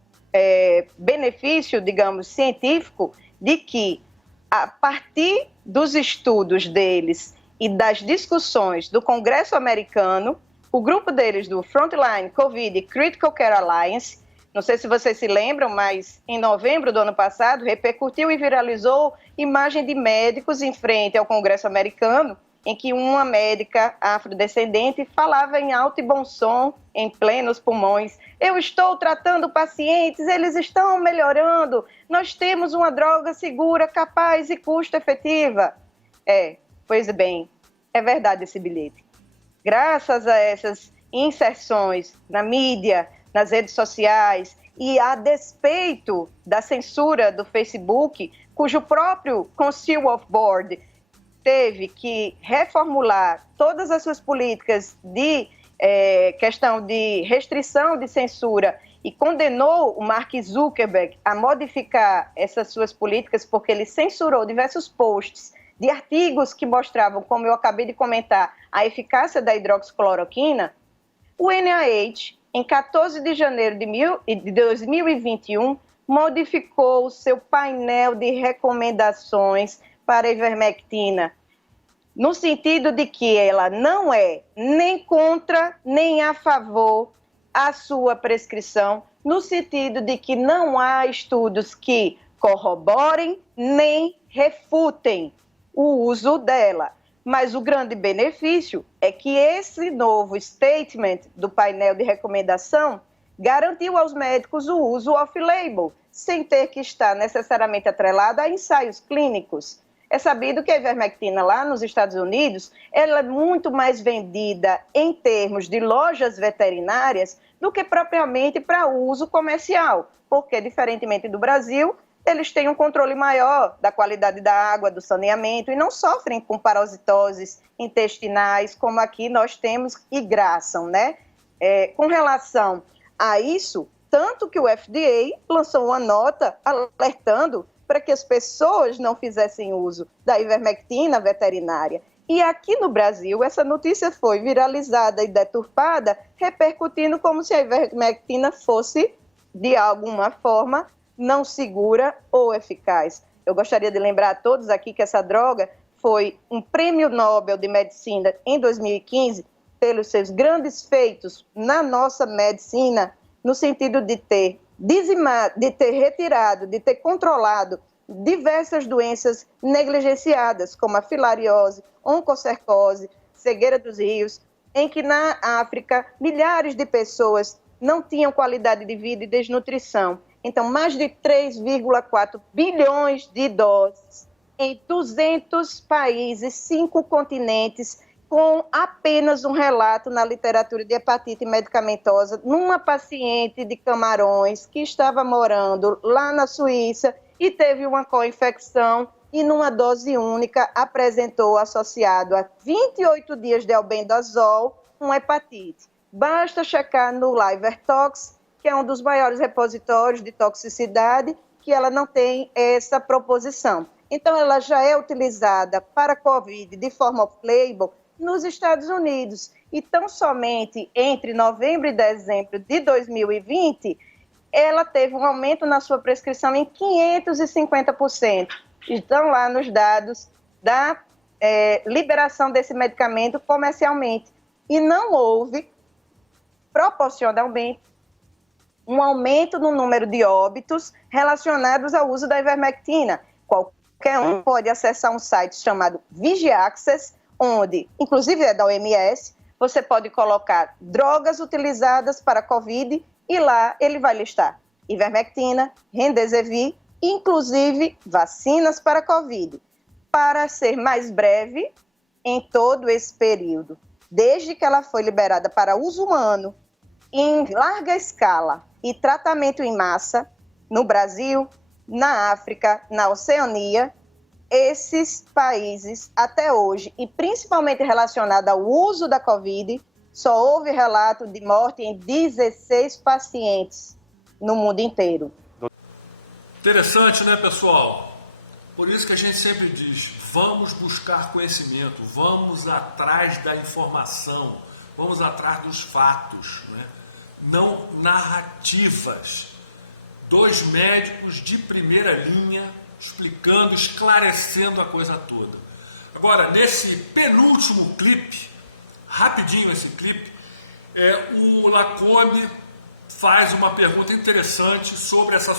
benefício, digamos, científico, de que, a partir dos estudos deles e das discussões do Congresso americano, o grupo deles do Frontline COVID Critical Care Alliance, não sei se vocês se lembram, mas em novembro do ano passado, repercutiu e viralizou imagem de médicos em frente ao Congresso americano, em que uma médica afrodescendente falava em alto e bom som, em plenos pulmões: eu estou tratando pacientes, eles estão melhorando, nós temos uma droga segura, capaz e custo-efetiva. Pois bem, é verdade esse bilhete. Graças a essas inserções na mídia, nas redes sociais, e a despeito da censura do Facebook, cujo próprio Council of Board teve que reformular todas as suas políticas de questão de restrição de censura e condenou o Mark Zuckerberg a modificar essas suas políticas, porque ele censurou diversos posts de artigos que mostravam, como eu acabei de comentar, a eficácia da hidroxicloroquina. O NIH, em 14 de janeiro de 2021, modificou o seu painel de recomendações para a ivermectina, no sentido de que ela não é nem contra, nem a favor a sua prescrição, no sentido de que não há estudos que corroborem nem refutem o uso dela. Mas o grande benefício é que esse novo statement do painel de recomendação garantiu aos médicos o uso off-label, sem ter que estar necessariamente atrelado a ensaios clínicos. É sabido que a ivermectina lá nos Estados Unidos, ela é muito mais vendida em termos de lojas veterinárias do que propriamente para uso comercial, porque, diferentemente do Brasil, eles têm um controle maior da qualidade da água, do saneamento, e não sofrem com parasitoses intestinais, como aqui nós temos e graçam, né? Com relação a isso, tanto que o FDA lançou uma nota alertando para que as pessoas não fizessem uso da ivermectina veterinária. E aqui no Brasil, essa notícia foi viralizada e deturpada, repercutindo como se a ivermectina fosse, de alguma forma, não segura ou eficaz. Eu gostaria de lembrar a todos aqui que essa droga foi um prêmio Nobel de Medicina em 2015 pelos seus grandes feitos na nossa medicina, no sentido de ter dizimado, de ter retirado, de ter controlado diversas doenças negligenciadas, como a filariose, oncocercose, cegueira dos rios, em que na África milhares de pessoas não tinham qualidade de vida e desnutrição. Então, mais de 3,4 bilhões de doses em 200 países, 5 continentes, com apenas um relato na literatura de hepatite medicamentosa numa paciente de Camarões que estava morando lá na Suíça e teve uma co-infecção e numa dose única apresentou associado a 28 dias de albendazol uma hepatite. Basta checar no LiverTox, que é um dos maiores repositórios de toxicidade, que ela não tem essa proposição. Então, ela já é utilizada para COVID de forma off-label nos Estados Unidos. E tão somente entre novembro e dezembro de 2020, ela teve um aumento na sua prescrição em 550%. Estão lá nos dados da liberação desse medicamento comercialmente. E não houve, proporcionalmente, um aumento no número de óbitos relacionados ao uso da ivermectina. Qualquer um pode acessar um site chamado Vigiaccess, onde, inclusive é da OMS, você pode colocar drogas utilizadas para COVID e lá ele vai listar ivermectina, remdesivir, inclusive vacinas para COVID, para ser mais breve em todo esse período. Desde que ela foi liberada para uso humano, em larga escala e tratamento em massa, no Brasil, na África, na Oceania, esses países, até hoje, e principalmente relacionado ao uso da COVID, só houve relato de morte em 16 pacientes no mundo inteiro. Interessante, né, pessoal? Por isso que a gente sempre diz, vamos buscar conhecimento, vamos atrás da informação, vamos atrás dos fatos, né? Não narrativas. 2 médicos de primeira linha explicando, esclarecendo a coisa toda. Agora, nesse penúltimo clipe, rapidinho esse clipe, o Lacombe faz uma pergunta interessante sobre esse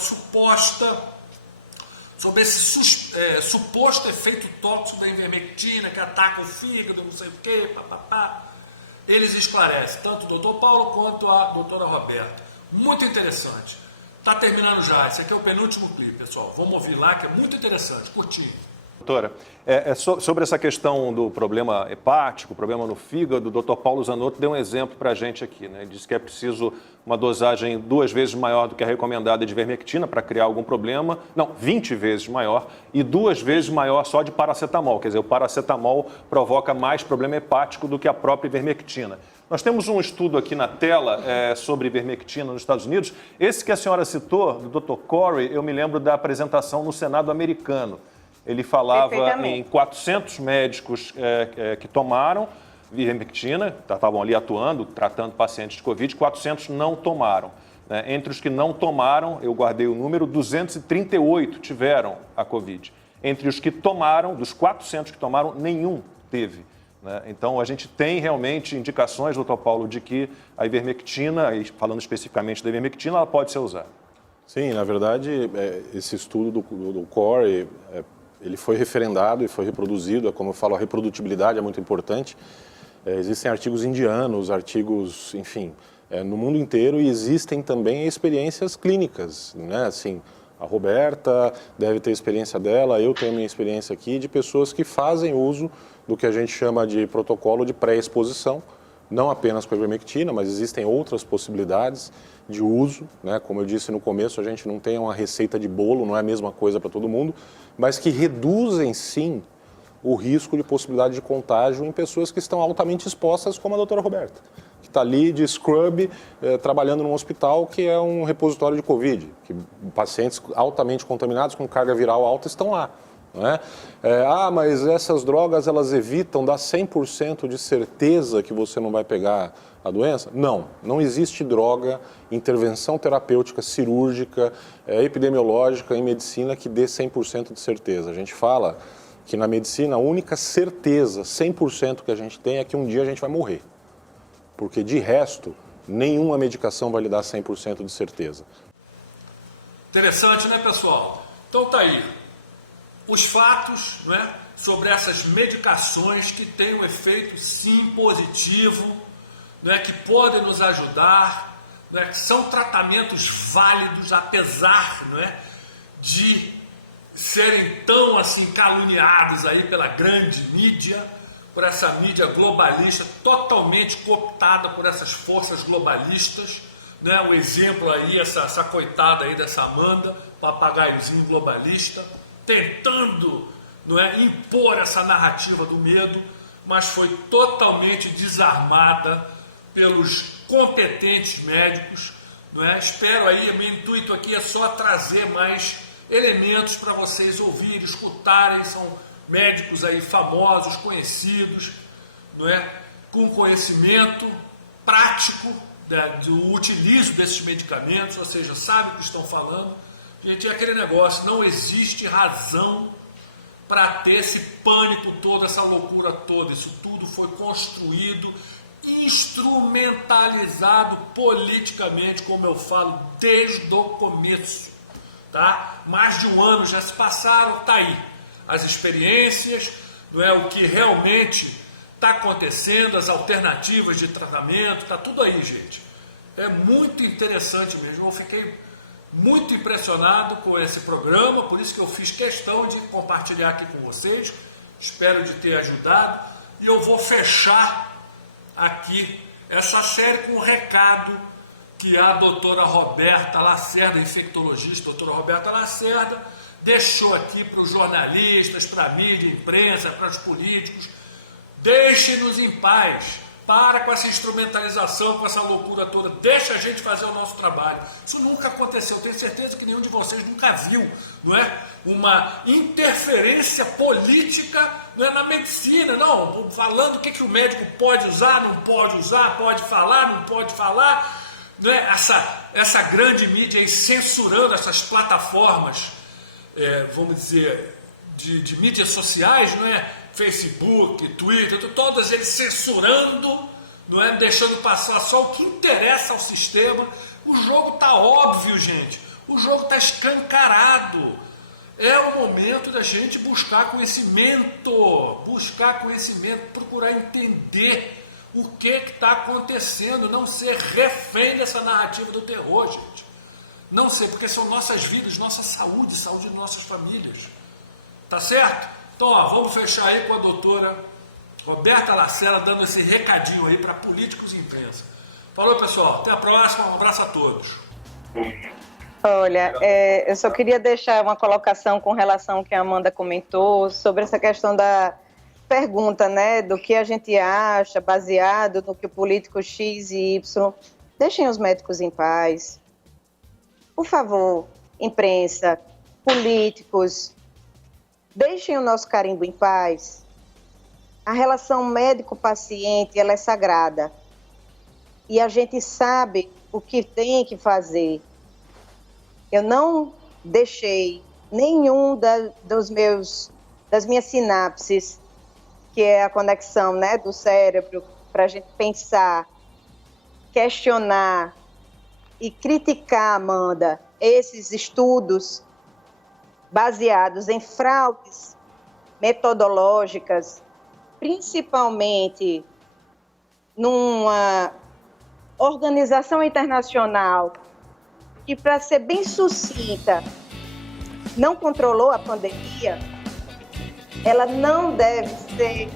suposto efeito tóxico da ivermectina, que ataca o fígado, não sei o quê, papapá. Eles esclarecem, tanto o Dr. Paulo quanto a doutora Roberta. Muito interessante. Está terminando já, esse aqui é o penúltimo clipe, pessoal. Vamos ouvir lá, que é muito interessante, curtinho. Doutora, sobre essa questão do problema hepático, problema no fígado, o Dr. Paulo Zanotto deu um exemplo para a gente aqui, né? Ele disse que é preciso uma dosagem 2 vezes maior do que a recomendada de ivermectina para criar algum problema, 20 vezes maior, e 2 vezes maior só de paracetamol, quer dizer, o paracetamol provoca mais problema hepático do que a própria ivermectina. Nós temos um estudo aqui na tela sobre ivermectina nos Estados Unidos. Esse que a senhora citou, do Dr. Corey, eu me lembro da apresentação no Senado americano. Ele falava em 400 médicos que tomaram ivermectina, estavam ali atuando, tratando pacientes de Covid, 400 não tomaram. Né? Entre os que não tomaram, eu guardei o número, 238 tiveram a Covid. Entre os que tomaram, dos 400 que tomaram, nenhum teve. Né? Então, a gente tem realmente indicações, doutor Paulo, de que a ivermectina, e falando especificamente da ivermectina, ela pode ser usada. Sim, na verdade, esse estudo do Corey, ele foi referendado e foi reproduzido. Como eu falo, a reprodutibilidade é muito importante. Existem artigos indianos, artigos, enfim, no mundo inteiro, e existem também experiências clínicas, né? Assim, a Roberta deve ter experiência dela, eu tenho minha experiência aqui, de pessoas que fazem uso do que a gente chama de protocolo de pré-exposição, não apenas com a ivermectina, mas existem outras possibilidades de uso, né? Como eu disse no começo, a gente não tem uma receita de bolo, não é a mesma coisa para todo mundo, mas que reduzem sim o risco de possibilidade de contágio em pessoas que estão altamente expostas, como a doutora Roberta, que está ali de scrub, trabalhando num hospital que é um repositório de Covid, que pacientes altamente contaminados com carga viral alta estão lá. Não é? Mas essas drogas, elas evitam, dá 100% de certeza que você não vai pegar a doença? Não, não existe droga, intervenção terapêutica, cirúrgica, epidemiológica em medicina que dê 100% de certeza. A gente fala que na medicina a única certeza, 100% que a gente tem é que um dia a gente vai morrer. Porque de resto, nenhuma medicação vai lhe dar 100% de certeza. Interessante, né, pessoal? Então tá aí. Os fatos, né, sobre essas medicações que têm um efeito sim positivo, né, que podem nos ajudar, né, que são tratamentos válidos, apesar, né, de serem tão assim caluniados aí pela grande mídia, por essa mídia globalista, totalmente cooptada por essas forças globalistas, né? O exemplo aí, essa coitada aí dessa Amanda, papagaiozinho globalista, tentando, não é, impor essa narrativa do medo, mas foi totalmente desarmada pelos competentes médicos, não é? Espero aí, meu intuito aqui é só trazer mais elementos para vocês ouvirem, escutarem, são médicos aí famosos, conhecidos, não é? Com conhecimento prático do utilizo desses medicamentos, ou seja, sabem o que estão falando. Gente, é aquele negócio, não existe razão para ter esse pânico todo, essa loucura toda. Isso tudo foi construído, instrumentalizado politicamente, como eu falo, desde o começo. Tá? Mais de um ano já se passaram, tá aí. As experiências, não é, o que realmente está acontecendo, as alternativas de tratamento, tá tudo aí, gente. É muito interessante mesmo. Eu fiquei muito impressionado com esse programa, por isso que eu fiz questão de compartilhar aqui com vocês. Espero de ter ajudado. E eu vou fechar aqui essa série com um recado que a doutora Roberta Lacerda, infectologista, doutora Roberta Lacerda, deixou aqui para os jornalistas, para a mídia, imprensa, para os políticos. Deixem-nos em paz. Para com essa instrumentalização, com essa loucura toda. Deixa a gente fazer o nosso trabalho. Isso nunca aconteceu. Tenho certeza que nenhum de vocês nunca viu, não é? Uma interferência política, não é, na medicina. Não, falando o que o médico pode usar, não pode usar, pode falar, não pode falar. Não é? Essa grande mídia aí censurando essas plataformas, vamos dizer, de mídias sociais, não é? Facebook, Twitter, todas eles censurando, não é? Deixando passar só o que interessa ao sistema. O jogo está óbvio, gente. O jogo está escancarado. É o momento da gente buscar conhecimento, procurar entender o que está acontecendo, não ser refém dessa narrativa do terror, gente. Não ser, porque são nossas vidas, nossa saúde, saúde de nossas famílias. Tá certo? Então, vamos fechar aí com a doutora Roberta Lacerda dando esse recadinho aí para políticos e imprensa. Falou, pessoal. Até a próxima. Um abraço a todos. Olha, eu só queria deixar uma colocação com relação ao que a Amanda comentou sobre essa questão da pergunta, né, do que a gente acha, baseado no que o político X e Y. Deixem os médicos em paz. Por favor, imprensa, políticos, deixem o nosso carimbo em paz. A relação médico-paciente, ela é sagrada. E a gente sabe o que tem que fazer. Eu não deixei nenhum das minhas sinapses, que é a conexão, né, do cérebro, para a gente pensar, questionar e criticar, Amanda, esses estudos baseados em fraudes metodológicas, principalmente numa organização internacional que, para ser bem sucinta, não controlou a pandemia, ela não deve ser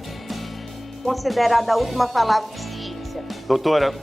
considerada a última palavra de ciência. Doutora,